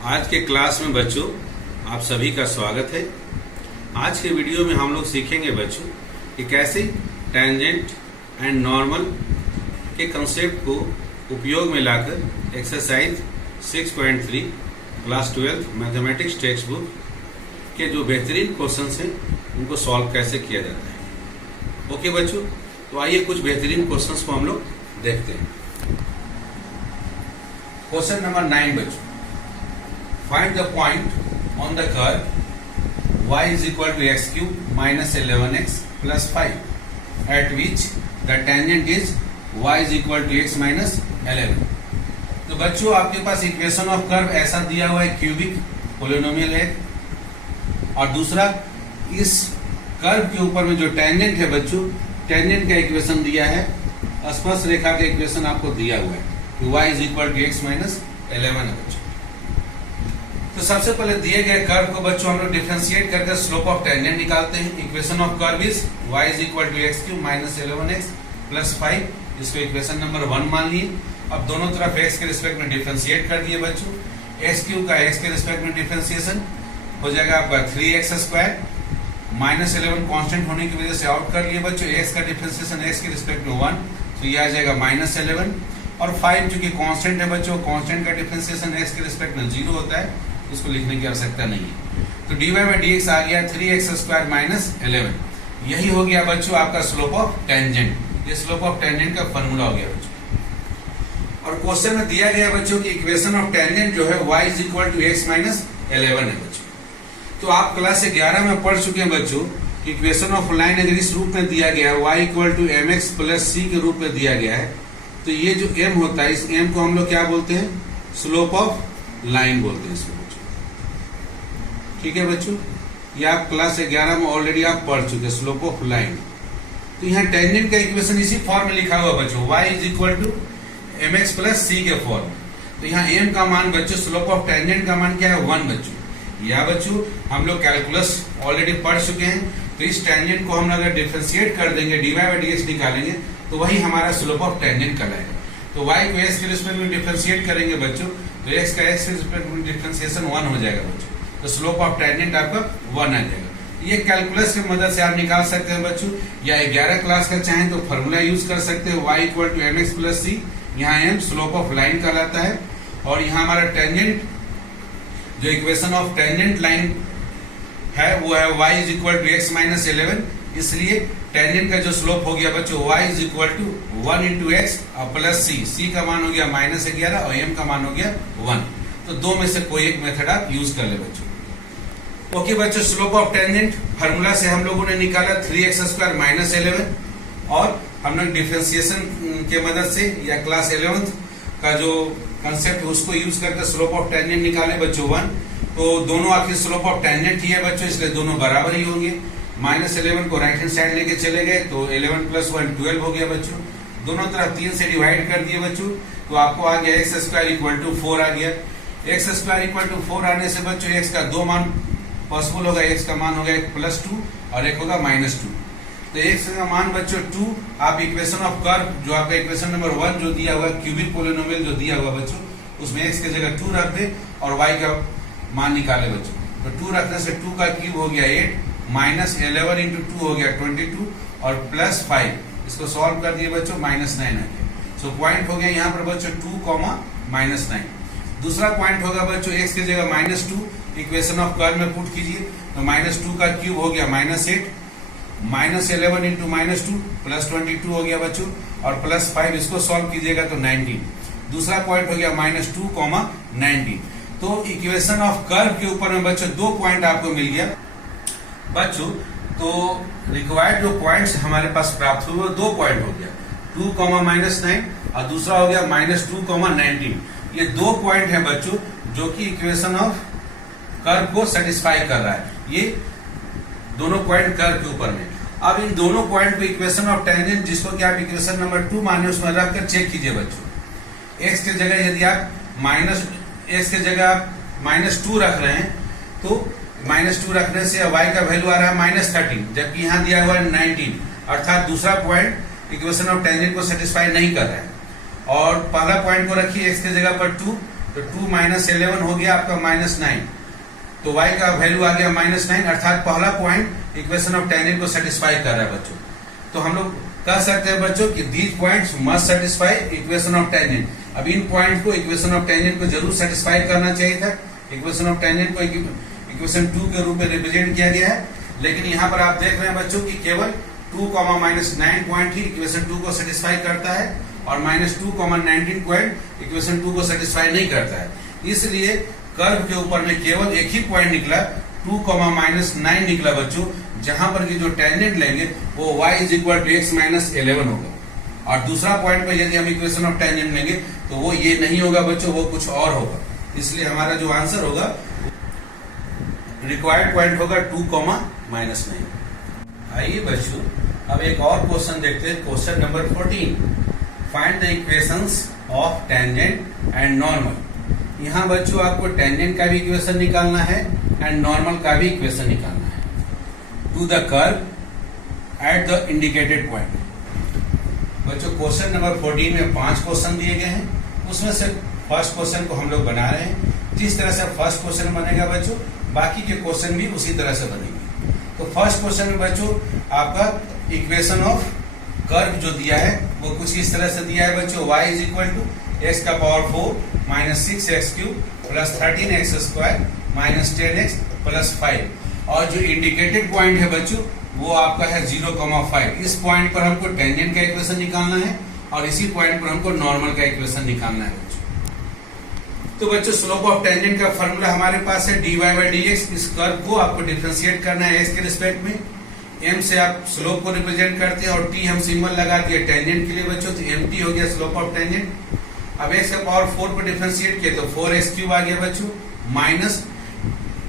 आज के क्लास में बच्चों आप सभी का स्वागत है। आज के वीडियो में हम लोग सीखेंगे बच्चों कि कैसे टेंजेंट एंड नॉर्मल के कंसेप्ट को उपयोग में लाकर exercise 6.3 class 12 mathematics text book के जो बेहतरीन क्वेश्चंस हैं उनको सॉल्व कैसे किया जाता है। ओके बच्चों, तो आइए कुछ बेहतरीन क्वेश्चंस को हम लोग देखते हैं। क्वेश्चन नंबर 9 बच्चों, find the point on the curve y is equal to x cube minus 11x plus 5 at which the tangent is y is equal to x minus 11। तो बच्चों आपके पास इक्वेशन ऑफ कर्व ऐसा दिया हुआ है, cubic polynomial है, और दूसरा इस कर्व के ऊपर में जो टेंजेंट है बच्चों, टेंजेंट का इक्वेशन दिया है, स्पर्श रेखा का इक्वेशन आपको दिया हुआ है कि y is equal to x minus 11 है बच्चों। तो सबसे पहले दिए गए कर्व को बच्चों हम लोग डिफरेंशिएट करके स्लोप ऑफ टेंजेंट निकालते हैं। Equation of curve is y is equal to x cube minus 11x plus 5, इसको इक्वेशन नंबर 1 मान लिए। अब दोनों तरफ x के रिस्पेक्ट में डिफरेंशिएट कर दिए बच्चों। x क्यूब का x के रिस्पेक्ट में डिफरेंशिएशन हो जाएगा आपका 3x स्क्वायर, माइनस 11 कांस्टेंट होने की वजह से आउट कर लिए बच्चों। x का डिफरेंशिएशन x के रिस्पेक्ट में 1, तो ये आ जाएगा माइनस 11, और 5 चूंकि कांस्टेंट है बच्चों, कांस्टेंट का डिफरेंशिएशन x के रिस्पेक्ट में 0 होता है, इसको लिखने की आवश्यकता नहीं है। तो dy बाई dx आ गया 3x स्क्वायर माइनस 11। यही हो गया बच्चों आपका स्लोप ऑफ टेंजेंट। ये स्लोप ऑफ टेंजेंट का फॉर्मूला हो गया बच्चों। और क्वेश्चन में दिया गया बच्चों कि इक्वेशन ऑफ टेंजेंट जो है y is equal to x minus 11 है बच्चों। तो आप क्लास 11 में पढ़ चुके हैं बच्चों, इक्वेशन ऑफ लाइन अगर इस रूप में दिया गया है, y equal to mx plus c के रूप में दिया गया है, तो ये जो m होता है, इस m को हम लोग क्या बोलते हैं? स्लोप ऑफ लाइन बोलते हैं इसको। ठीक है बच्चों, ये आप क्लास 11 में ऑलरेडी आप पढ़ चुके, स्लोप ऑफ लाइन। तो यहाँ टेंजेंट का इक्वेशन इसी फॉर्म में लिखा हुआ बच्चों, y is equal to mx plus c के फॉर्म। तो यहाँ m का मान बच्चों, स्लोप ऑफ टेंजेंट का मान क्या है? 1 बच्चों। या बच्चों हम लोग कैलकुलस ऑलरेडी पढ़ चुके हैं, तो इस टेंजेंट को हम अगर डिफरेंशिएट कर देंगे, dy बाई dx निकालेंगे, तो वही हमारा स्लोप ऑफ टेंजेंट कहलाएगा। तो y को x के रिस्पेक्ट में डिफरेंशिएट करेंगे बच्चों, तो x का x के रिस्पेक्ट में डिफरेंशिएशन 1 हो जाएगा बच्चों, तो स्लोप ऑफ टेंजेंट आपका 1 आ जाएगा। ये कैलकुलस की मदद से आप निकाल सकते हैं बच्चों, या 11 क्लास का चाहें तो फॉर्मूला यूज कर सकते हैं, y equal to mx plus c। यहाँ m स्लोप ऑफ लाइन कहलाता है, और यहाँ हमारा टेंजेंट जो इक्वेशन ऑफ टेंजेंट लाइन है वो है y is equal to x minus 11। इसलिए टेंजेंट का जो स्लोप हो गया बच्चों, y is equal to 1 into x और प्लस c का मान हो गया माइनस 11 और m का मान हो गया 1। तो दो में से कोई एक मेथड आप यूज कर ले बच्चों। ओके बच्चों, स्लोप ऑफ टेंजेंट फार्मूला से हम लोगों ने निकाला 3x स्क्वायर माइनस 11, और हम लोग डिफरेंशिएशन के मदद से या क्लास 11 का जो कंसेप्ट है उसको यूज करके स्लोप ऑफ टेंजेंट निकाले बच्चों 1। तो दोनों आखिर स्लोप ऑफ टेंजेंट ही है बच्चों, इसलिए दोनों बराबर ही होंगे। माइनस 11 को राइट हैंड साइड लेके चले गए, तो 11 प्लस 1 12 हो गया बच्चों। दोनों तरफ 3 से डिवाइड कर दिए बच्चों, तो आपको आ गया x स्क्वायर इक्वल टू 4 आ गया। x स्क्वायर इक्वल टू 4 आने से बच्चों x का दो मान पॉसिबल होगा, x का मान होगा एक प्लस 2 और एक होगा माइनस 2। तो x का मान बच्चों 2, आप इक्वेशन ऑफ कर्व जो आपका इक्वेशन नंबर 1 जो दिया हुआ क्यूबिक पोलिनोमियल जो दिया हुआ बच्चों, उसमें x की जगह 2 रख दे और y का मान निकाले बच्चों। तो 2 रखने से 2 का क्यूब हो गया 8, माइनस 11 इंटू 2 हो गया 22, और प्लस 5, इसको सॉल्व कर दिए बच्चों, माइनस 9 आ गया। सो पॉइंट हो गया यहाँ पर बच्चों 2, माइनस 9। दूसरा पॉइंट होगा बच्चों x की जगह माइनस 2 इक्वेशन ऑफ कर्व में पुट कीजिए, तो माइनस 2 का क्यूब हो गया minus 8, minus 11 into minus 2 plus 22 हो गया बच्चों, और प्लस 5, इसको सॉल्व कीजिएगा तो 19। दूसरा पॉइंट हो गया माइनस 2, 19। तो इक्वेशन ऑफ कर्व के ऊपर में बच्चों 2 पॉइंट आपको मिल गया बच्चों। तो रिक्वायर्ड जो पॉइंट्स हमारे पास प्राप्त हुए वो 2 पॉइंट हो गया, 2, माइनस 9, और दूसरा हो गया माइनस 2, 19। ये 2 पॉइंट है बच्चों जो कि इक्वेशन ऑफ कर्व को सेटिस्फाई कर रहा है। ये दोनों पॉइंट कर्व के ऊपर में। अब इन दोनों पॉइंट को इक्वेशन ऑफ टेंजेंट, जिसको कि आप इक्वेशन नंबर 2 माने, उसमें रखकर चेक कीजिए बच्चों। x की जगह यदि आप माइनस 2 रख रहे हैं, तो माइनस 2 रखने से y का वैल्यू आ रहा है माइनस 13, जबकि यहाँ दिया हुआ है 19, अर्थात दूसरा पॉइंट इक्वेशन ऑफ टेंजेंट को सेटिस्फाई नहीं कर रहा है। और पहला पॉइंट को रखिए x की जगह पर 2 तो 2 माइनस 11 हो गया आपका -9। तो y का वैल्यू आ गया -9, अर्थात पहला पॉइंट इक्वेशन ऑफ टेंजेंट को सेटिस्फाई कर रहा है बच्चों। तो हम लोग कह सकते हैं बच्चों कि these points must satisfy equation of tangent. अब इन पॉइंट को इक्वेशन ऑफ टेंजेंट को जरूर सेटिस्फाई करना चाहिए था। इक्वेशन ऑफ टेंजेंट को इक्वेशन 2 के रूप में रिप्रेजेंट किया गया है, लेकिन यहाँ पर आप देख रहे हैं बच्चों कि केवल 2, -9 पॉइंट ही इक्वेशन 2 को सेटिस्फाई करता है और -2, 19 पॉइंट इक्वेशन 2 को सेटिस्फाई नहीं करता है। इसलिए कर्व के ऊपर में केवल एक ही पॉइंट निकला, 2, -9 निकला बच्चों, जहां पर कि जो टेंजेंट लेंगे वो y = x - 11 होगा। और दूसरा पॉइंट पर यदि हम इक्वेशन ऑफ टेंजेंट लेंगे तो वो ये नहीं होगा बच्चों, वो कुछ और होगा। इसलिए हमारा जो आंसर होगा रिक्वायर्ड पॉइंट होगा 2, -9। आइए बच्चों अब एक और क्वेश्चन देखते हैं, question number 14। Find the equations of tangent and normal. यहाँ बच्चों आपको टेंजेंट का भी इक्वेशन निकालना है एंड नॉर्मल का भी इक्वेशन निकालना है to the curve at the indicated point. बच्चों क्वेश्चन नंबर 14 में 5 क्वेश्चन दिए गए हैं, उसमें से फर्स्ट क्वेश्चन को हम लोग बना रहे हैं। जिस तरह से फर्स्ट क्वेश्चन बनेगा बच्चों, बाकी के क्वेश्चन भी उसी तरह से बनेंगे। तो फर्स्ट क्वेश्चन में बच्चों आपका इक्वेशन ऑफ कर्व जो दिया है वो कुछ इस तरह से दिया है बच्चों, y = x⁴ - 6x³ + 13x² - 10x + 5। और जो इंडिकेटेड पॉइंट है बच्चों वो आपका है 0,5। इस पॉइंट पर हमको टेंजेंट का इक्वेशन निकालना है और इसी पॉइंट पर हमको नॉर्मल का इक्वेशन निकालना है बच्चों। तो बच्चों स्लोप ऑफ टेंजेंट का फॉर्मूला हमारे पास है dy/dx। इस कर्व को आपको डिफरेंशिएट करना है x के रिस्पेक्ट में। m से आप स्लोप को रिप्रेजेंट करते हैं और t हम सिंबल लगा दिए टेंजेंट के लिए बच्चों, तो mt हो गया स्लोप ऑफ टेंजेंट। अब x⁴ पर डिफरेंशिएट किया तो 4x³ आ गया बच्चों,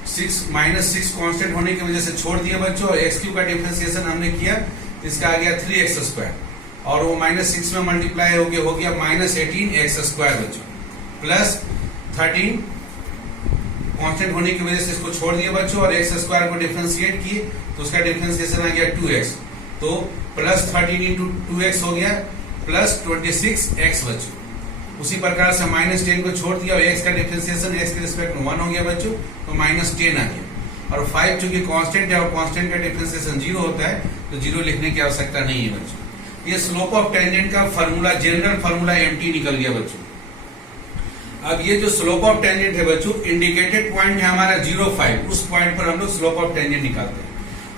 -6 कांस्टेंट होने की वजह से छोड़ दिया बच्चों, और x³ का डिफरेंशिएशन हमने किया, इसका आ गया 3x² और वो -6 में मल्टीप्लाई हो गया -18x² बच्चों, प्लस 13 कांस्टेंट होने की वजह से इसको छोड़ दिया बच्चों और x² को डिफरेंशिएट किए तो उसका डिफरेंशिएशन आ गया 2x, तो प्लस 13 × 2x हो गया प्लस 26x बच्चों। उसी प्रकार से -10 को छोड़ दिया और x का डिफरेंशिएशन x के रिस्पेक्ट में 1 हो गया बच्चों, तो -10 आ गया। और 5 चूंकि कांस्टेंट है और कांस्टेंट का डिफरेंशिएशन 0 होता है तो 0 लिखने की आवश्यकता नहीं है बच्चों। ये स्लोप ऑफ टेंजेंट का फार्मूला, जनरल फार्मूला mt निकल गया बच्चों। अब ये जो स्लोप ऑफ टेंजेंट है बच्चों, इंडिकेटेड पॉइंट है हमारा 0,5, उस पॉइंट पर हम लोग स्लोप ऑफ टेंजेंट निकालते हैं।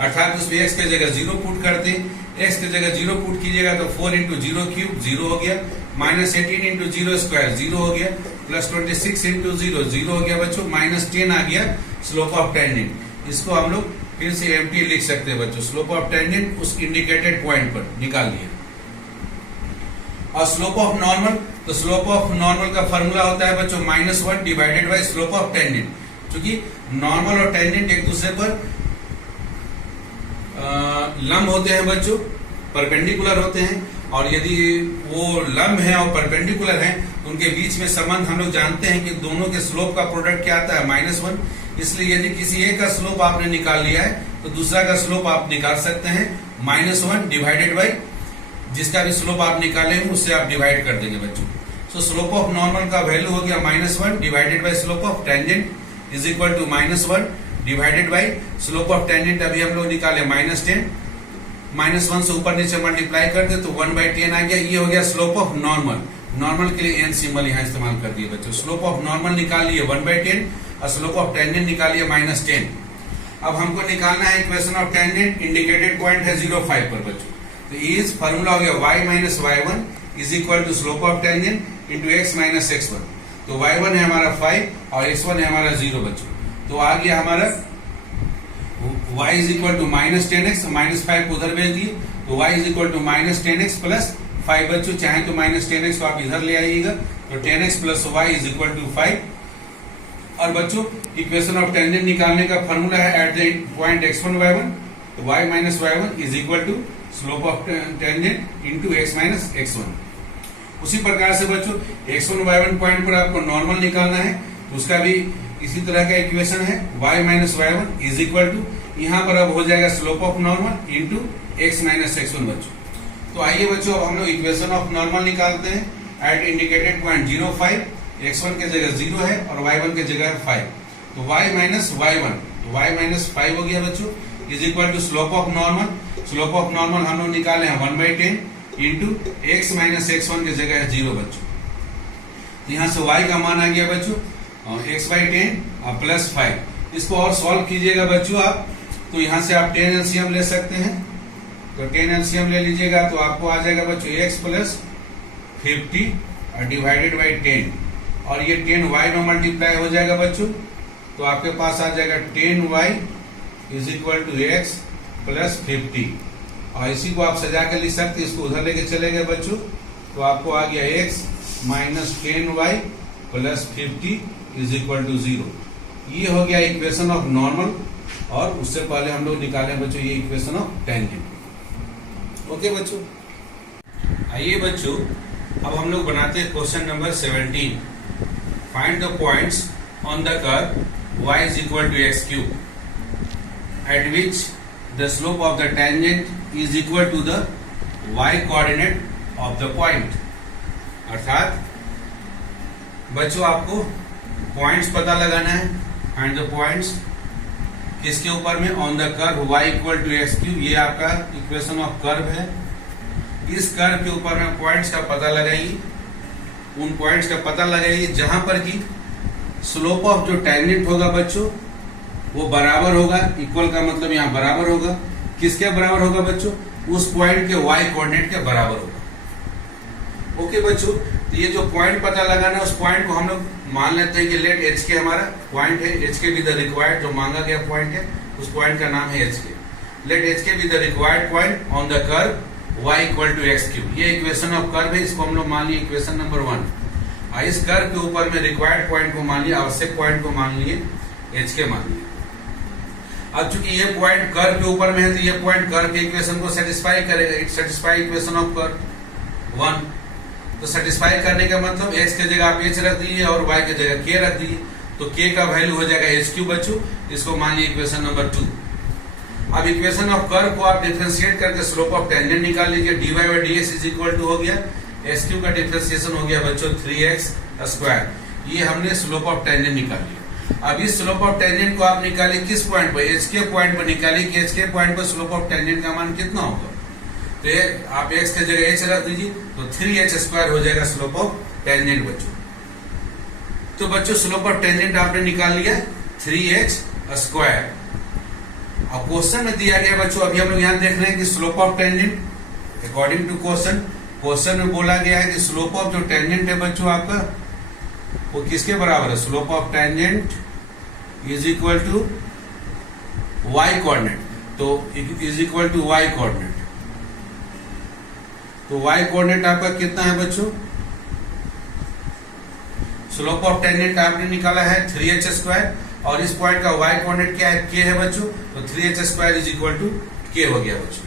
अर्थात उसमें x की जगह 0 पुट करते हैं, x की जगह 0 पुट कीजिएगा तो 4 × 0³ 0 हो गया, -18 × 0² 0 हो गया, प्लस 26 × 0 0 हो गया बच्चों, -10 आ गया स्लोप ऑफ टेंजेंट। इसको हम लोग फिर से mt लिख सकते हैं बच्चों, स्लोप ऑफ टेंजेंट उस इंडिकेटेड पॉइंट पर निकाल लिया। और स्लोप ऑफ नॉर्मल, तो स्लोप ऑफ नॉर्मल का फॉर्मूला होता है बच्चों -1 divided by slope of tangent. क्योंकि नॉर्मल और टेंजेंट एक दूसरे पर लंब होते हैं बच्चों, परपेंडिकुलर होते हैं, और यदि वो लंब है और परपेंडिकुलर है तो उनके बीच में संबंध हम लोग जानते हैं कि दोनों के स्लोप का प्रोडक्ट क्या आता है -1। इसलिए यदि किसी एक का स्लोप आपने निकाल लिया है तो दूसरा का स्लोप आप निकाल सकते हैं -1 डिवाइडेड बाय जिसका भी स्लोप आप निकाले हैं उससे आप डिवाइड कर देंगे बच्चों। सो स्लोप ऑफ नॉर्मल का वैल्यू हो गया -1 divided by slope of tangent is equal to -1 divided by slope of tangent अभी हम लोग निकाले -10, -1 से ऊपर नीचे मल्टीप्लाई कर दे तो 1/10 आ गया। ये हो गया स्लोप ऑफ नॉर्मल। नॉर्मल के लिए n सिंबल यहाँ इस्तेमाल कर दिए बच्चों। स्लोप ऑफ नॉर्मल निकाल लिए 1/10 और स्लोप ऑफ टेंजेंट निकालिए -10। अब हमको निकालना है equation of tangent, indicated point है 0,5 पर बच्चों। तो इस फार्मूला हो गया y - y1 is equal to slope of tangent into x - x1। तो y1 है हमारा 5 और x1 है हमारा 0 बच्चों। तो आ गया हमारा y is equal to -10x, -5 को उधर भेज दिए तो y is equal to -10x plus 5 बच्चों, चाहे तो -10x को आप इधर ले आइएगा तो 10x plus y is equal to 5। और बच्चों इक्वेशन ऑफ टेंजेंट निकालने का फॉर्मूला है at the point x1 y1, तो y - y1 is equal to slope of tangent into x - x1। उसी प्रकार से बच्चों x1 y1 पॉइंट पर आपको नॉर्मल निकालना है तो उसका भी इसी तरह का इक्वेशन है y - y1 is equal to, यहाँ पर अब हो जाएगा slope of normal into x - x1 बच्चों। तो आइए बच्चों अब हम लोग इक्वेशन ऑफ नॉर्मल निकालते हैं एट इंडिकेटेड पॉइंट 0,5। x1 के जगह 0 है और y1 के जगह है 5, तो y माइनस y1, तो y माइनस 5 हो गया बच्चों, is equal to slope of normal. Slope of normal हम लोग निकाले हैं 1/10 इंटू x माइनस x1 की जगह है 0 बच्चों। तो यहाँ से y का मान आ गया बच्चों x/10 और प्लस 5। इसको और सॉल्व कीजिएगा बच्चों आप, तो यहाँ से आप 10 LCM ले सकते हैं, तो 10 LCM ले लीजिएगा तो आपको आ जाएगा बच्चों x प्लस 50 और डिवाइडेड बाई 10, और ये 10y में मल्टीप्लाई हो जाएगा बच्चों, तो आपके पास आ जाएगा 10y is equal to x plus 50। और इसी को आप सजा के लिख सकते हैं, इसको उधर लेके चले गए बच्चों, तो आपको आ गया x minus 10y plus 50 is equal to 0। ये हो गया इक्वेशन ऑफ नॉर्मल, और उससे पहले हम लोग निकाले बच्चों ये इक्वेशन ऑफ टेंजेंट। ओके बच्चों, आइए बच्चों अब हम लोग बनाते हैं question number 17। Find the points on the curve y is equal to x cube at which the slope of the tangent is equal to the y coordinate of the point। अर्थात बच्चों आपको पॉइंट्स पता लगाना है, find the points किसके ऊपर में, on the curve y equal to x cube. ये आपका इक्वेशन ऑफ कर्व है, इस कर्व के ऊपर में पॉइंट्स का पता लगाइए, उन पॉइंट्स का पता लगाइए जहां पर कि स्लोप ऑफ जो टेंजेंट होगा बच्चों वो बराबर होगा, इक्वल का मतलब यहाँ बराबर होगा, किसके बराबर होगा बच्चों, उस पॉइंट के y कोऑर्डिनेट के बराबर होगा। ओके बच्चों, तो ये जो पॉइंट पता लगाना है उस पॉइंट को हम लोग मान लेते हैं कि लेट एच के हमारा पॉइंट है, एच के बी द रिक्वायर्ड जो मांगा गया पॉइंट है उस पॉइंट का नाम है एच के। लेट एच के be the required point on the curve y equal to x cube. ये इक्वेशन ऑफ कर्व है, इसको हम लोग मान लिए इक्वेशन नंबर 1। इस कर्व के ऊपर में रिक्वायर्ड पॉइंट को मान लिया, आवश्यक पॉइंट को मान लिए एच के मान लिए। अब चूंकि ये पॉइंट कर्व के ऊपर में है तो ये पॉइंट कर्व के इक्वेशन को सेटिस्फाई करेगा, it satisfy equation of curve 1। तो सेटिस्फाई करने का मतलब x के जगह आप h रख दीजिए और y के जगह k रख दीजिए, तो k का वैल्यू हो जाएगा h क्यूब बच्चों। इसको मान लीजिए इक्वेशन नंबर 2। अब इक्वेशन ऑफ कर्व को आप डिफरेंशिएट करके स्लोप ऑफ टेंजेंट निकाल लीजिए, dy by dx is equal to हो गया h क्यूब का डिफरेंशिएशन हो गया बच्चों 3x स्क्वायर। ये हमने स्लोप ऑफ टेंजेंट निकाल लिया। अब इस स्लोप ऑफ टेंजेंट को आप निकालिए किस पॉइंट पर, h के पॉइंट पर निकालिए कि h के पॉइंट पर स्लोप ऑफ टेंजेंट का मान कितना होगा। तो आप x के जगह h रख दीजिए तो 3h स्क्वायर हो जाएगा स्लोप ऑफ टेंजेंट बच्चों। तो बच्चों स्लोप ऑफ टेंजेंट आपने निकाल लिया 3h स्क्वायर। अब क्वेश्चन में दिया गया बच्चों, अभी हम लोग यहाँ देख रहे हैं कि slope of tangent according to question में बोला गया है कि स्लोप ऑफ जो टेंजेंट है बच्चों आपका वो किसके बराबर है, slope of tangent is equal to y coordinate, तो is equal to y coordinate. तो y कोऑर्डिनेट आपका कितना है बच्चों, स्लोप ऑफ टेंजेंट आपने निकाला है 3h स्क्वायर, और इस पॉइंट का y कोऑर्डिनेट क्या है, k है बच्चों, तो 3h square is equal to k हो गया बच्चों।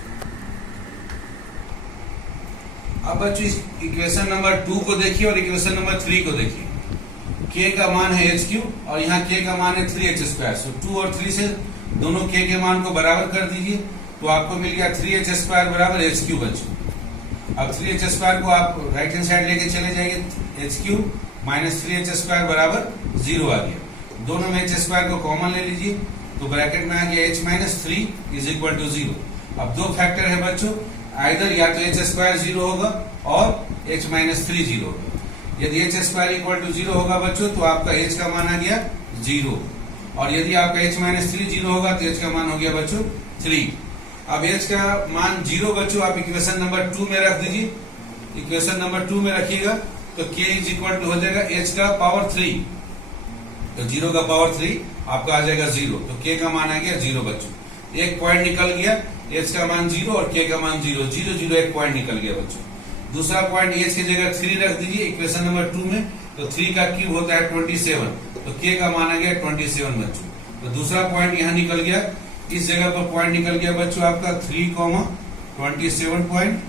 अब बच्चों इस इक्वेशन नंबर 2 को देखिए और इक्वेशन नंबर 3 को देखिए। k का मान है h क्यूब और यहाँ k का मान है 3h स्क्वायर। सो 2 और 3 से दोनों k के मान को बराबर कर दीजिए, तो आपको मिल गया 3h स्क्वायर बराबर h क्यूब बच्चों। अब 3h स्क्वायर को आप राइट हैंड साइड लेके चले जाएंगे, h cube minus 3h square बराबर 0 आ गया। दोनों में h स्क्वायर को कॉमन ले लीजिए, तो ब्रैकेट में आ गया h minus 3 is equal to 0। अब दो फैक्टर है बच्चों, आइदर या तो h स्क्वायर 0 होगा और h माइनस 3 0 होगा। यदि h स्क्वायर इक्वल टू 0 होगा बच्चों तो आपका h का मान आ गया 0, और यदि आपका h माइनस 3 0 होगा तो h का मान हो गया बच्चों 3। अब h का मान 0 बच्चों आप इक्वेशन नंबर 2 में रख दीजिए, इक्वेशन नंबर 2 में रखिएगा तो k इज इक्वल टू हो जाएगा h का पावर 3, तो 0 का पावर 3 आपका आ जाएगा 0, तो k का मान आ गया 0 बच्चों। एक पॉइंट निकल गया, h का मान 0 और k का मान 0, 0 0 एक पॉइंट निकल गया बच्चों। दूसरा पॉइंट h की जगह 3 रख दीजिए इक्वेशन नंबर 2 में, तो 3 का क्यूब होता है 27, तो k का मान आ गया 27 बच्चों। तो दूसरा पॉइंट यहाँ निकल गया, इस जगह पर पॉइंट निकल गया बच्चों आपका 3,27 पॉइंट,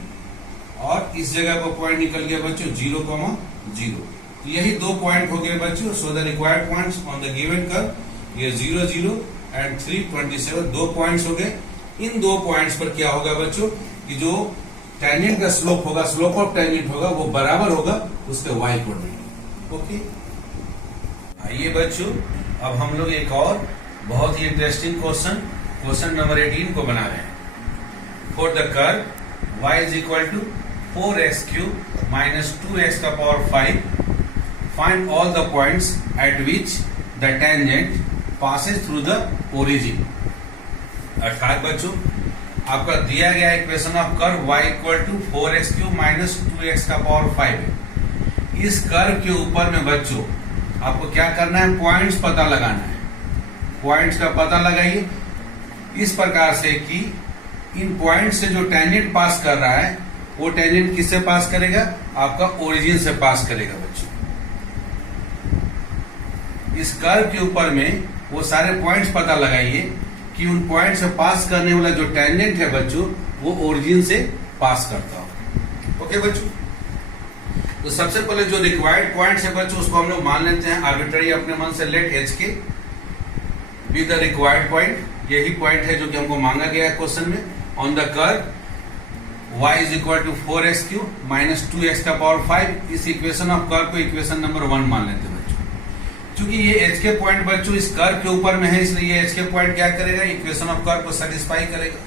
और इस जगह पर पॉइंट निकल गया बच्चों 0,0। तो यही दो पॉइंट हो गए बच्चों। So the required points on the given curve ये 0 0 एंड 3,27 दो पॉइंट्स हो गए। इन दो पॉइंट्स पर क्या होगा बच्चों कि जो टेंजेंट का स्लोप होगा, स्लोप ऑफ टेंजेंट होगा वो बराबर होगा उसके y कोऑर्डिनेट। ओके। आइए बच्चों, अब हम लोग एक और बहुत ही इंटरेस्टिंग क्वेश्चन नंबर 18 को बना रहे हैं। For the curve y is equal to 4x³ minus 2x का power 5 find all the points at which the tangent passes through the origin. अर्थात बच्चों, आपका दिया गया equation of curve y equal to 4x³ minus 2x का power 5 है। इस curve के ऊपर में बच्चों आपको क्या करना है, पॉइंट्स पता लगाना है। पॉइंट्स का पता लगाइए इस प्रकार से कि इन पॉइंट से जो टेंजेंट पास कर रहा है वो टेंजेंट किससे पास करेगा, आपका ओरिजिन से पास करेगा बच्चों। इस कर्व के ऊपर में वो सारे पॉइंट्स पता लगाइए कि उन पॉइंट से पास करने वाला जो टेंजेंट है बच्चों वो ओरिजिन से पास करता हो। ओके बच्चों, तो सबसे पहले जो रिक्वायर्ड पॉइंट्स है बच्चों उसको हम लोग मान लेते हैं आर्बिट्ररी अपने मन से। लेट एच के बी द रिक्वायर्ड पॉइंट। यही पॉइंट है जो कि हमको मांगा गया है क्वेश्चन में। On the curve y is equal to 4x³ minus 2x का पावर 5। इस इक्वेशन ऑफ कर्व को इक्वेशन नंबर 1 मान लेते हैं बच्चों। क्योंकि ये एच के पॉइंट बच्चों इस कर्व के ऊपर में है, इसलिए एच के पॉइंट क्या करेगा, इक्वेशन ऑफ कर्व को सेटिस्फाई करेगा।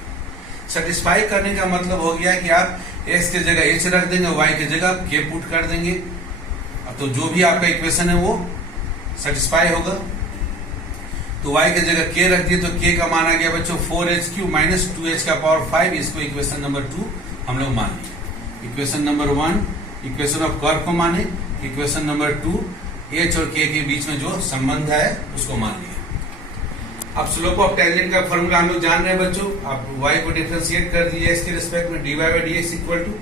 सेटिस्फाई करने का मतलब हो गया कि आप x के जगह h रख देंगे, y की जगह k पुट कर देंगे, तो जो भी आपका इक्वेशन है वो सेटिस्फाई होगा। तो y की जगह k रख दिए तो k का मान आ गया बच्चों 4h³ माइनस 2h का पावर 5। इसको इक्वेशन नंबर 2 हम लोग मान लिए। Equation number 1 equation of curve को माने, इक्वेशन नंबर 2 h और k के बीच में जो संबंध है उसको मान लिया। अब स्लोप ऑफ टेंजेंट का फॉर्मूला हम लोग जान रहे हैं बच्चों। आप y को डिफरेंशिएट कर दीजिए इसके रिस्पेक्ट में, dy/dx इक्वल टू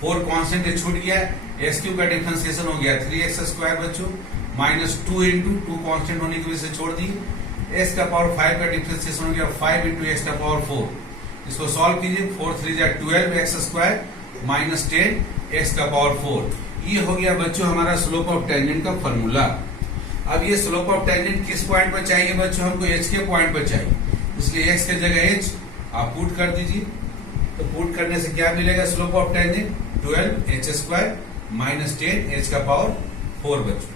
4 कांस्टेंट छूट गया, x³ का डिफरेंशिएशन हो गया 3x² बच्चों माइनस 2 इंटू 2 कांस्टेंट होने की वजह से छोड़ दिए, x का पावर 5 का डिफरेंशिएशन हो गया 5 इंटू x का पावर 4। इसको सॉल्व कीजिए, 4 3 जा 12x² माइनस 10 x का पावर 4। ये हो गया बच्चों हमारा स्लोप ऑफ टेंजेंट का फॉर्मूला। अब ये स्लोप ऑफ टेंजेंट किस पॉइंट पर चाहिए बच्चों, हमको h के पॉइंट पर चाहिए, इसलिए x के जगह h आप पुट कर दीजिए। तो पुट करने से क्या मिलेगा, slope of tangent 12h² minus 10 h का पावर 4 बच्चों।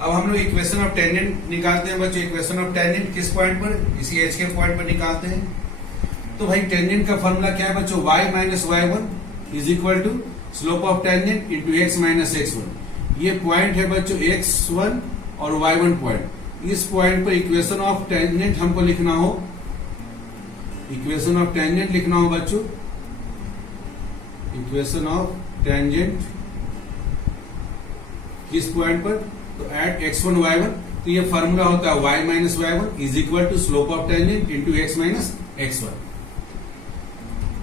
अब हम लोग इक्वेशन ऑफ टेंजेंट निकालते हैं बच्चों। इक्वेशन ऑफ टेंजेंट किस पॉइंट पर, इसी h के पॉइंट पर निकालते हैं। तो भाई टेंजेंट का फॉर्मूला क्या है बच्चों, y minus y1 is equal to slope of tangent into x minus x1। ये पॉइंट है बच्चों x1 और y1 पॉइंट। इस पॉइंट पर इक्वेशन ऑफ टेंजेंट हमको लिखना हो, इक्वेशन ऑफ टेंजेंट लिखना हो बच्चों, इक्वेशन ऑफ टेंजेंट किस पॉइंट पर, तो एट x1 y1। तो ये फॉर्मूला होता है y minus y1 is equal to slope of tangent into x minus x1।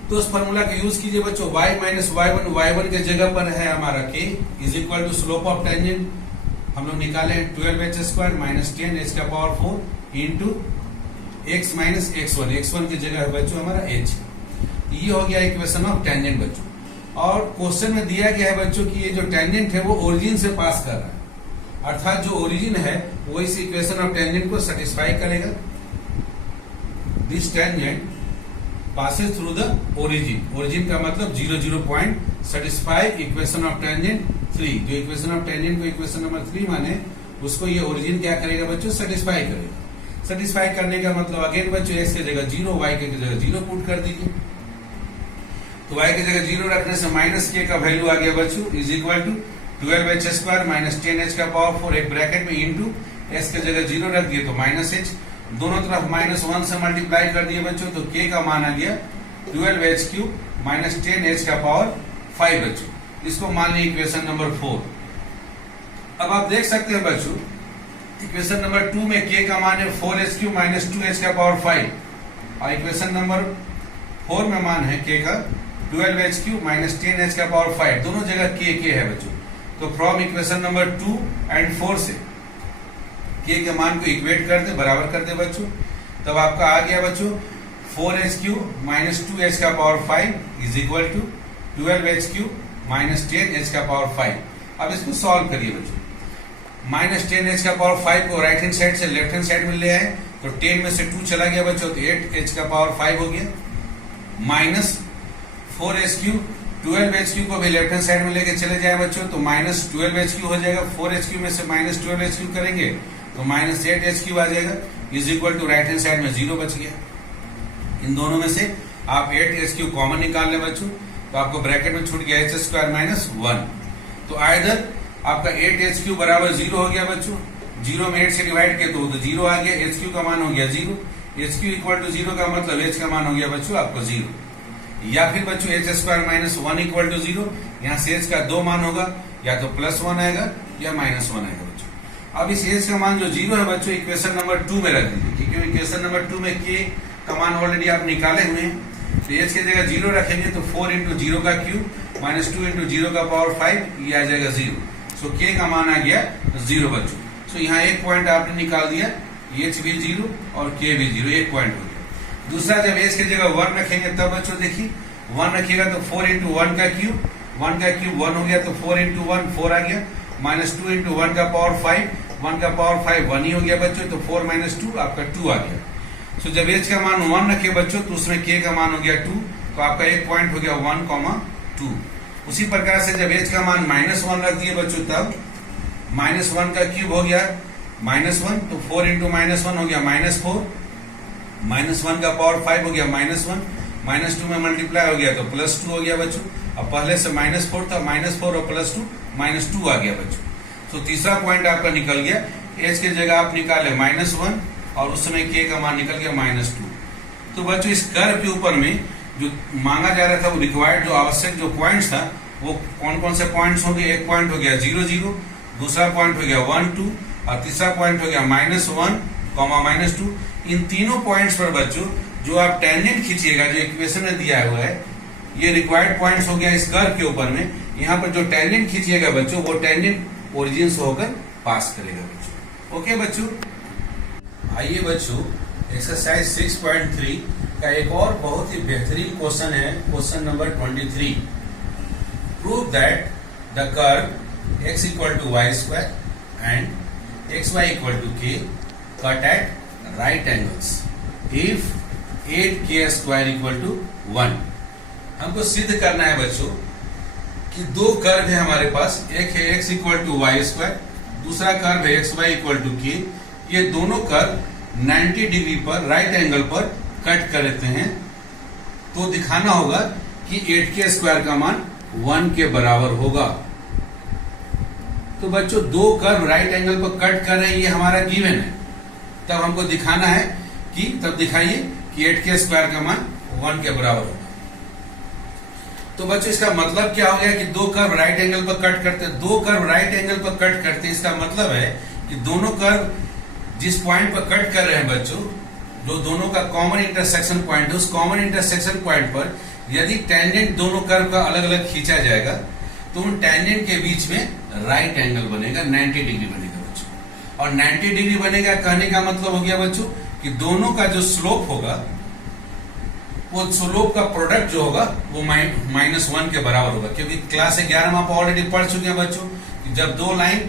तो उस फॉर्मूला का यूज कीजिए बच्चों। y माइनस y1 के जगह पर है हमारा k is equal to slope of tangent हम लोग निकाले 12h² माइनस 10h का power 4 into x minus x1 की जगह है बच्चों हमारा h। ये हो गया इक्वेशन ऑफ टेंजेंट बच्चों। और क्वेश्चन में दिया गया है बच्चों कि ये जो टेंजेंट है वो ओरिजिन से पास कर रहा है, अर्थात जो ओरिजिन है वो इस इक्वेशन ऑफ टेंजेंट को सेटिस्फाई करेगा। This tangent passes through the origin. Origin का मतलब 0 point satisfy equation of tangent 3। जो इक्वेशन ऑफ टेंजेंट को इक्वेशन नंबर 3 माने उसको ये ओरिजिन क्या करेगा बच्चों, सेटिस्फाई करेगा। सेटिस्फाई करने का मतलब अगेन बच्चों x की जगह 0 y की जगह 0 पुट कर दीजिए। तो y की जगह 0 रखने से माइनस k का वैल्यू आ गया बच्चों is equal to 12h² minus 10h का पावर 4 एक ब्रैकेट में इंटू x की जगह 0 रख दिए तो माइनस h, दोनों तरफ माइनस 1 से मल्टीप्लाई कर दिए बच्चों। तो k का मान आ गया 12h³ माइनस 10h का पावर 5 बच्चों। इसको मान लिया इक्वेशन नंबर 4। अब आप देख सकते हैं बच्चों इक्वेशन नंबर 2 में k का मान है 4h³ माइनस 2h का पावर 5 और इक्वेशन नंबर 4 में मान है k का 12h³ माइनस 10h का पावर 5। दोनों जगह k है बच्चों। तो फ्रॉम इक्वेशन नंबर 2 एंड 4 से k के मान को इक्वेट कर दे, बराबर कर दे बच्चों। तब आपका आ गया बच्चों 4h³ माइनस 2h का power 5 is equal to 12h³ minus 10h का पावर 5। अब इसको सॉल्व करिए बच्चों। माइनस 10h का पावर 5 को राइट हैंड साइड से लेफ्ट हैंड साइड में ले आए तो 10 में से 2 चला गया बच्चों तो 8h का पावर 5 हो गया। माइनस 4h³ 12h³ को भी लेफ्ट हैंड साइड में लेके चले जाए बच्चों तो माइनस 12h³ हो जाएगा। 4h³ में से माइनस 12h³ करेंगे तो माइनस 8h³ आ जाएगा, is equal to right hand side में 0 बच गया। इन दोनों में से आप 8h³ कॉमन निकाल लें बच्चों, तो आपको ब्रैकेट में छूट गया h² - 1। तो आइदर आपका 8h³ बराबर 0 हो गया बच्चों, 0 में 8 से डिवाइड किया तो 0 आ गया, h³ का मान हो गया 0, h³ इक्वल टू 0 का मतलब h का मान हो गया बच्चों आपको 0। या फिर बच्चों h² - 1 इक्वल टू 0, यहाँ से h का 2 मान होगा, या तो +1 आएगा या -1 आएगा बच्चों। अब इस h का मान जो 0 है बच्चों इक्वेशन नंबर 2 में रख दीजिए, क्योंकि इक्वेशन नंबर 2 में k का मान ऑलरेडी आप निकाले हुए हैं, तो h की जगह 0 रखेंगे तो 4 × 0 का क्यूब -2 × 0 का पावर 5, ये आ जाएगा 0। सो k का मान आ गया 0 बच्चों। सो यहाँ एक पॉइंट आपने निकाल दिया, h भी 0 और k भी 0, एक पॉइंट हो गया। दूसरा जब h की जगह 1 रखेंगे तब बच्चों देखिए 1 रखिएगा तो 4 × 1 का क्यूब, 1 का क्यूब 1 हो गया, तो 4 × 1 4 आ गया, -2 × 1 का पावर 5, 1 का पावर 5 1 ही हो गया बच्चों, तो 4 - 2 आपका 2 आ गया। सो जब h का मान 1 रखे बच्चों तो उसमें k का मान हो गया 2, तो आपका एक पॉइंट हो गया 1, 2। उसी प्रकार से जब h का मान -1 रख दिए बच्चों तब -1 का क्यूब हो गया -1, तो 4 × -1 हो गया -4, -1 का पावर 5 हो गया -1, -2 में मल्टीप्लाई हो गया तो +2 हो गया बच्चों। अब पहले से -4 था, -4 और +2 -2 आ गया बच्चों। तो तीसरा पॉइंट आपका निकल गया, h की जगह आप निकाले -1 और उस समय k का मान निकल गया -2। तो बच्चों इस कर्व के ऊपर में जो मांगा जा रहा था, वो रिक्वायर्ड जो आवश्यक जो पॉइंट्स था वो कौन कौन से पॉइंट्स होंगे। एक पॉइंट हो गया 0, 0, दूसरा पॉइंट हो गया 1, 2 और तीसरा पॉइंट हो गया -1, -2। इन तीनों पॉइंट्स पर बच्चों जो आप टेंजेंट खींचिएगा, जो इक्वेशन में दिया हुआ है, ये रिक्वायर्ड पॉइंट्स हो गया इस कर्व के ऊपर में। यहाँ पर जो टेंजेंट खींचिएगा बच्चों वो टेंजेंट ओरिजिन से होकर पास करेगा बच्चों। ओके बच्चों, आइए बच्चों एक्सरसाइज 6.3 का एक और बहुत ही बेहतरीन क्वेश्चन है, question number 23। Prove that the curve x = y² and xy = k cut at right angles if 8k² = 1। हमको सिद्ध करना है बच्चों कि दो कर्व है हमारे पास, एक है x = y², दूसरा कर्व है xy = k। ये दोनों कर्व 90 डिग्री पर राइट एंगल पर कट करते हैं, तो दिखाना होगा कि 8k² का मान 1 के बराबर होगा। तो बच्चों दो कर्व राइट एंगल पर कट कर रहे हैं, ये हमारा गिवन है। तब हमको दिखाना है कि तब दिखाइए कि 8k² का मान 1 के बराबर होगा। तो बच्चों इसका मतलब क्या हो गया कि दो कर्व राइट एंगल पर कट करते हैं, दो कर्व राइट एंगल पर कट करते हैं। इसका मतलब है कि दोनों कर्व जिस पॉइंट पर कट कर रहे हैं बच्चों, जो दोनों का कॉमन इंटरसेक्शन पॉइंट है, उस कॉमन इंटरसेक्शन पॉइंट पर यदि टेंजेंट दोनों कर्व का अलग अलग खींचा जाएगा तो उन टेंजेंट के बीच में राइट एंगल बनेगा, 90 डिग्री बनेगा बच्चों। और 90 डिग्री बनेगा कहने का मतलब हो गया बच्चों कि दोनों का जो स्लोप होगा, वो स्लोप का प्रोडक्ट जो होगा वो -1 के बराबर होगा। क्योंकि क्लास 11 में आप ऑलरेडी पढ़ चुके हैं बच्चों कि जब दो लाइन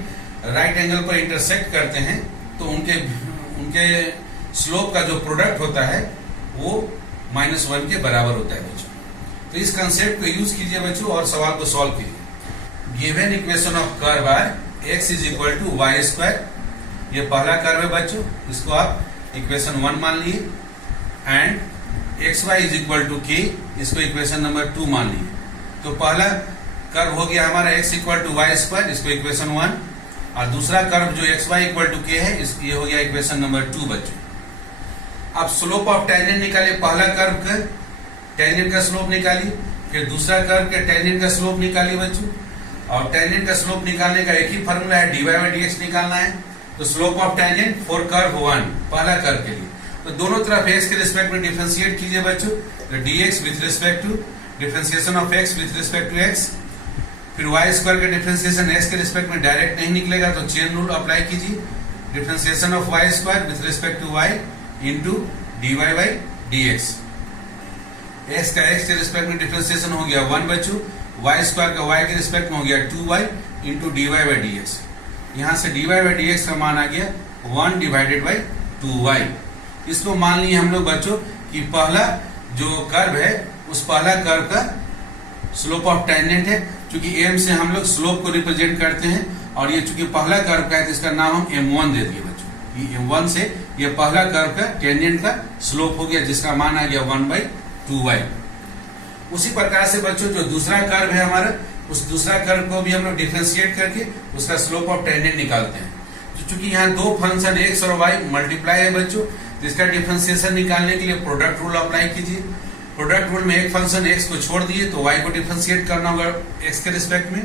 राइट एंगल पर इंटरसेक्ट करते हैं तो उनके स्लोप का जो प्रोडक्ट होता है वो -1 के बराबर होता है बच्चों। तो इस कंसेप्ट को यूज कीजिए बच्चों और सवाल को सॉल्व कीजिए। Given equation of curve are x = y², ये पहला कर्व है बच्चों, इसको आप इक्वेशन 1 मान लिए, एंड xy = k, इसको इक्वेशन नंबर 2 मान लिए। तो पहला कर्व हो गया हमारा x = y², इसको इक्वेशन 1, और दूसरा कर्व जो xy = k है, ये हो गया इक्वेशन नंबर 2 बच्चों। अब स्लोप ऑफ टेंजेंट निकालिए, पहला कर्व का टेंजेंट का स्लोप निकालिए, फिर दूसरा कर्व के टेंजेंट का स्लोप निकालिए बच्चों। और टेंजेंट का स्लोप निकालने का एक ही फॉर्मूला है, dy/dx निकालना है। तो slope of tangent for curve 1, पहला कर्व के लिए, तो दोनों तरफ x के रिस्पेक्ट में डिफरेंशिएट कीजिए बच्चों। तो dx with respect to differentiation of x with respect to x, फिर y² का डिफरेंशिएशन x के रिस्पेक्ट में डायरेक्ट नहीं निकलेगा तो चेन रूल अप्लाई कीजिए। Differentiation of y² with respect to y into dy/dx। x का x के रिस्पेक्ट में डिफरेंशिएशन हो गया 1 बच्चों, y² का y के रिस्पेक्ट में हो गया 2y इंटू dy/dx। यहां से dy/dx का मान आ गया 1/2y। इसको मान लिए हम लोग बच्चों कि पहला जो कर्व है उस पहला कर्व का स्लोप ऑफ टेंजेंट है। चूंकि m से हम लोग स्लोप को रिप्रेजेंट करते हैं और ये चूंकि पहला कर्व का है तो इसका नाम हम m1 दे दिए बच्चों। 1 से ये पहला कर्व का टेंजेंट का स्लोप हो गया, जिसका मान आ गया 1/2y। उसी प्रकार से बच्चों जो दूसरा कर्व है हमारा, उस दूसरा कर्व को भी हम लोग डिफरेंशिएट करके उसका स्लोप ऑफ टेंजेंट निकालते हैं। तो चूंकि यहाँ दो फंक्शन x और y मल्टीप्लाई है बच्चों, तो इसका डिफरेंशिएशन निकालने के लिए प्रोडक्ट रूल अप्लाई कीजिए। प्रोडक्ट रूल में एक फंक्शन x को छोड़ दिए तो y को डिफरेंशिएट करना होगा x के रिस्पेक्ट में,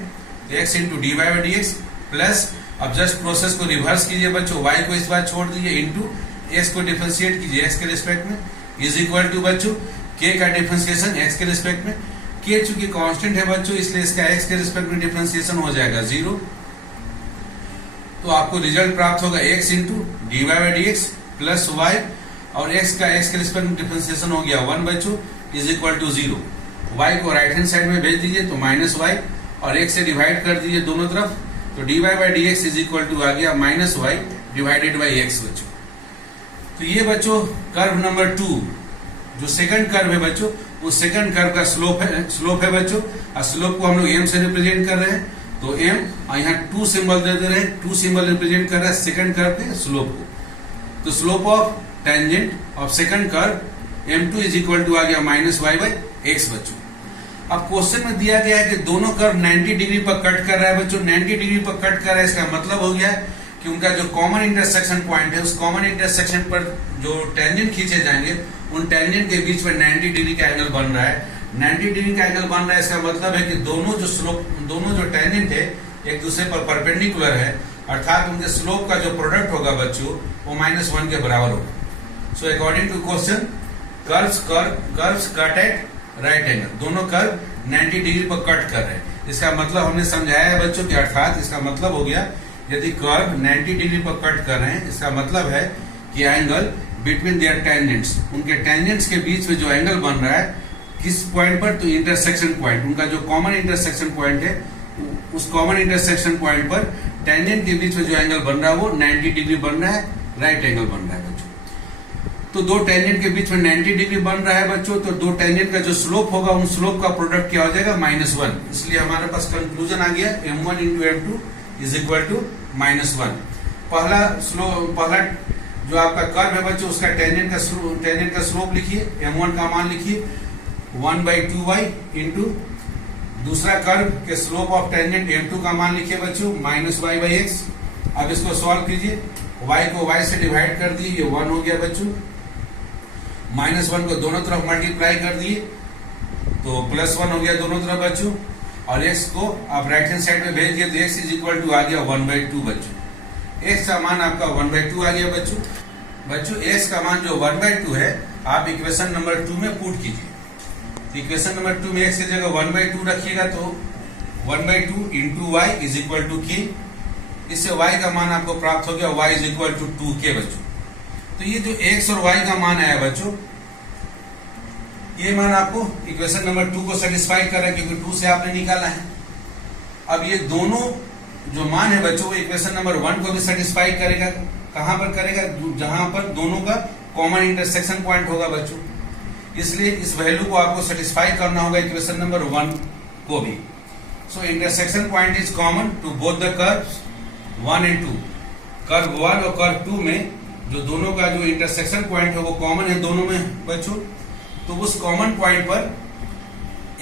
x into d y by d x plus, अब जस्ट प्रोसेस को रिवर्स कीजिए बच्चों, y को इस बार छोड़ दीजिए इंटू x को डिफरेंशिएट कीजिए x के रिस्पेक्ट में, इज इक्वल टू बच्चों k का डिफरेंशिएशन x के रिस्पेक्ट में। k चूंकि कांस्टेंट है बच्चों, इसलिए इसका x के रिस्पेक्ट में डिफरेंशिएशन हो जाएगा 0। तो आपको रिजल्ट प्राप्त होगा x into d y by d x plus y, और x का x के रिस्पेक्ट में डिफरेंशिएशन हो गया 1 बच्चों, इज इक्वल टू 0। y को राइट हैंड साइड में भेज दीजिए तो माइनस y, और x से डिवाइड कर दीजिए दोनों तरफ, तो d y by d x is equal to आ गया minus y divided by x बच्चों। तो ये बच्चों कर्व नंबर 2 जो सेकंड कर्व है बच्चों, उस सेकंड कर्व का स्लोप है बच्चों, और स्लोप को हम लोग m से रिप्रेजेंट कर रहे हैं, तो m और यहाँ 2 सिंबल दे रहे हैं, 2 सिंबल रिप्रेजेंट कर रहा है सेकंड कर्व के स्लोप को। तो slope of tangent of second curve m2 is equal to आ गया माइनस y बाई x बच्चों। अब क्वेश्चन में दिया गया है कि दोनों कर्व 90 डिग्री पर कट कर रहा है बच्चों, 90 डिग्री पर कट कर रहा है, इसका मतलब हो गया कि उनका जो कॉमन इंटरसेक्शन पॉइंट है, उस कॉमन इंटरसेक्शन पर जो टेंजेंट खींचे जाएंगे, उन टेंजेंट के बीच में 90 डिग्री का एंगल बन रहा है। 90 डिग्री का एंगल बन रहा है, इसका मतलब है कि दोनों जो टेंजेंट है एक दूसरे पर परपेंडिकुलर है, अर्थात उनके स्लोप का जो प्रोडक्ट होगा बच्चों वो -1 के बराबर होगा। So according to question, curves cut at right angle, दोनों कर्व 90 डिग्री पर कट कर रहे हैं। इसका मतलब हमने समझाया है बच्चों कि अर्थात इसका मतलब हो गया, यदि कर्व 90 डिग्री पर कट कर रहे हैं, इसका मतलब है कि एंगल बिटवीन देयर टेंजेंट्स, उनके टेंजेंट्स के बीच में जो एंगल बन रहा है किस पॉइंट पर, तो इंटरसेक्शन पॉइंट, उनका जो कॉमन इंटरसेक्शन पॉइंट है, उस कॉमन इंटरसेक्शन पॉइंट पर टेंजेंट के बीच में जो एंगल बन रहा है वो 90 डिग्री बन रहा है, राइट एंगल बन रहा है बच्चों। तो दो टेंजेंट के बीच में 90 डिग्री बन रहा है बच्चों, तो दो टेंजेंट का जो स्लोप होगा, उन स्लोप का प्रोडक्ट क्या हो जाएगा -1। इसलिए हमारे पास कंक्लूजन आ गया m1 into m2 is equal to -1। पहला जो आपका कर्व है बच्चों, उसका टेंजेंट का स्लोप लिखिए, m1 का मान लिखिए 1/2y इंटू दूसरा कर्व के स्लोप ऑफ टेंजेंट m2 का मान लिखिए बच्चों -y बाई x। अब इसको सॉल्व कीजिए, y को y से डिवाइड कर दिए, ये 1 हो गया बच्चों, -1 को दोनों तरफ मल्टीप्लाई कर दिए तो +1 हो गया दोनों तरफ बच्चों, और x को आप राइट हैंड साइड में भेज दिए तो x इज इक्वल टू आ गया 1/2 बच्चों। x का मान आपका 1/2 आ गया बच्चों x का मान जो 1/2 है, आप इक्वेशन नंबर 2 में पुट कीजिए। इक्वेशन नंबर 2 में x की जगह 1/2 रखिएगा तो 1/2 into y is equal to k, इससे y का मान आपको प्राप्त हो गया y is equal to 2k बच्चों। तो ये जो x और y का मान आया बच्चों, ये मान आपको इक्वेशन नंबर 2 को सेटिस्फाई कर रहा है, क्योंकि 2 से आपने निकाला है। अब ये दोनों जो मान है बच्चों, वो इक्वेशन नंबर 1 को भी सेटिस्फाई करेगा। कहां पर करेगा? जहां पर दोनों का कॉमन इंटरसेक्शन पॉइंट होगा बच्चों, इसलिए इस वैल्यू को आपको सेटिस्फाई करना होगा इक्वेशन नंबर 1 को भी। So intersection point is common to both the curves 1 and 2। Curve 1 और कर्व 2 में जो दोनों का जो इंटरसेक्शन पॉइंट है वो कॉमन है दोनों में बच्चों, तो उस कॉमन पॉइंट पर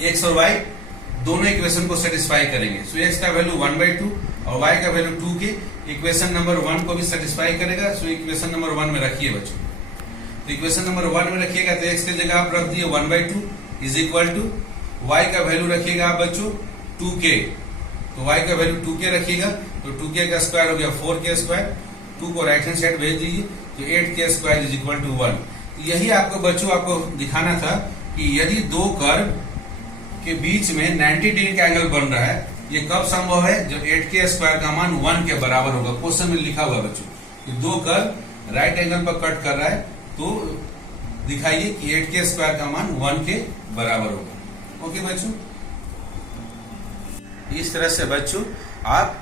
x और y दोनों इक्वेशन को सेटिस्फाई करेंगे। सो x का वैल्यू 1/2 और y का वैल्यू 2k इक्वेशन नंबर 1 को भी सेटिस्फाई करेगा। सो इक्वेशन नंबर 1 में रखिए बच्चों, तो इक्वेशन नंबर 1 में रखिएगा तो x की जगह आप रख दिए 1/2 इज इक्वल टू y का वैल्यू रखिएगा आप बच्चों 2k, तो y का वैल्यू 2k रखिएगा, तो 2k का स्क्वायर हो गया 4k स्क्वायर, 2 को राइट हैंड साइड भेज दीजिए तो 8k square is equal to 1। यही आपको बच्चों आपको दिखाना था कि यदि दो कर्व के बीच में 90 डिग्री का एंगल बन रहा है, ये कब संभव है? जब 8k स्क्वायर का मान 1 के बराबर होगा। क्वेश्चन में लिखा हुआ बच्चों कि दो कर्व राइट एंगल पर कट कर रहा है, तो दिखाइए कि 8k स्क्वायर का मान 1 के बराबर होगा। ओके बच्चों, इस तरह से बच्चों आप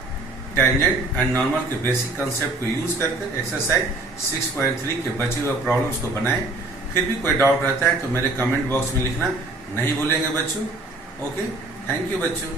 टेंजेंट एंड नॉर्मल के बेसिक कंसेप्ट को यूज करके एक्सरसाइज 6.3 के बचे हुए प्रॉब्लम्स को बनाएं। फिर भी कोई डाउट रहता है तो मेरे कमेंट बॉक्स में लिखना नहीं भूलेंगे बच्चों। ओके, थैंक यू बच्चों।